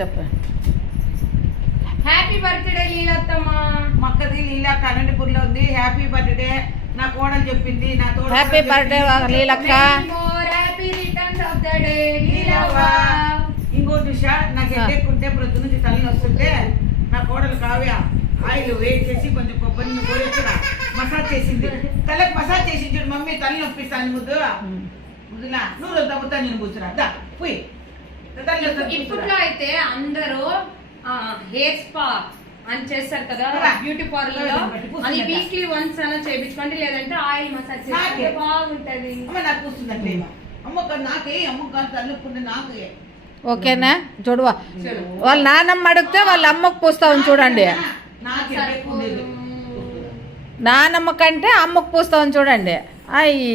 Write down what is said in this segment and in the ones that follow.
చెప్పు. Happy birthday లీలత్తమ్మ. మక్కది లీలా కనండిపూర్లో ఉంది. Happy birthday నా కోడలు చెప్పింది. నా తోడు హ్యాపీ బర్త్డే లీలక్క. Happy returns of the day లీలవ్వ. ఇంకోటి విషయ నాకు ఎక్కుంటే ప్రొద్దు నుంచి తల్లి వస్తుంటే నా కోడలు కావ్య ఆయిల్ వేడి చేసి కొంచెం కొబ్బరి గోరెచ్చిన మసాజ్ చేసింది. తలకు మసాజ్ చేసి చూడు మమ్మీ తల్లి నొప్పిస్తాను ముద్దు ముద్దులా నువ్వు తగ్గుతా నేను కూర్చున్నా దా పోయి. ఇప్పట్లో అయితే అందరూ హెయిర్ స్పా అని చేస్తారు కదా బ్యూటీ పార్లర్ లో. అది వీక్లీ వన్స్ అలా చేయించుకోండి, లేదంటే ఆయిల్ మసాజ్ చేస్తే బాగుంటది. అమ్మ నాకు కూర్చుందంటే అమ్మ నాకే అమ్మ కాదు తల్లుకుంటే నాకే. ఓకేనా చూడవా, వాళ్ళ నాన్నమ్మ అడిగితే వాళ్ళ అమ్మకు పూస్తామని చూడండి. నానమ్మ కంటే అమ్మకు పూస్తామని చూడండి. అయ్యి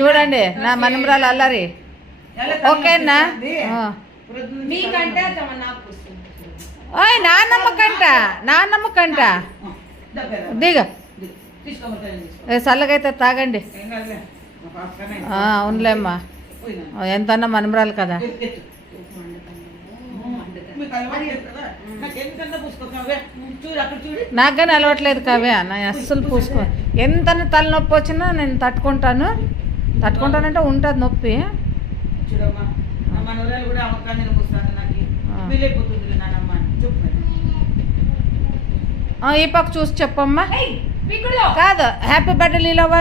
చూడండి నా మనమరాలు అల్లరి. ఓకేనా మీకంటే ఓయ్ నాన్నమ్మ కంట దిగ చల్లగైతే తాగండి. అవునులేమ్మా, ఎంతన్నా మనమరాలు కదా. నాకు కానీ అలవాట్లేదు కావ్య, నేను అస్సలు పూసుకో. ఎంత తలనొప్పి వచ్చినా నేను తట్టుకుంటానంటే ఉంటుంది నొప్పి. ఈ పక్క చూసి చెప్పమ్మా. కాదు హ్యాపీ బర్త్డే లీలవ్వ.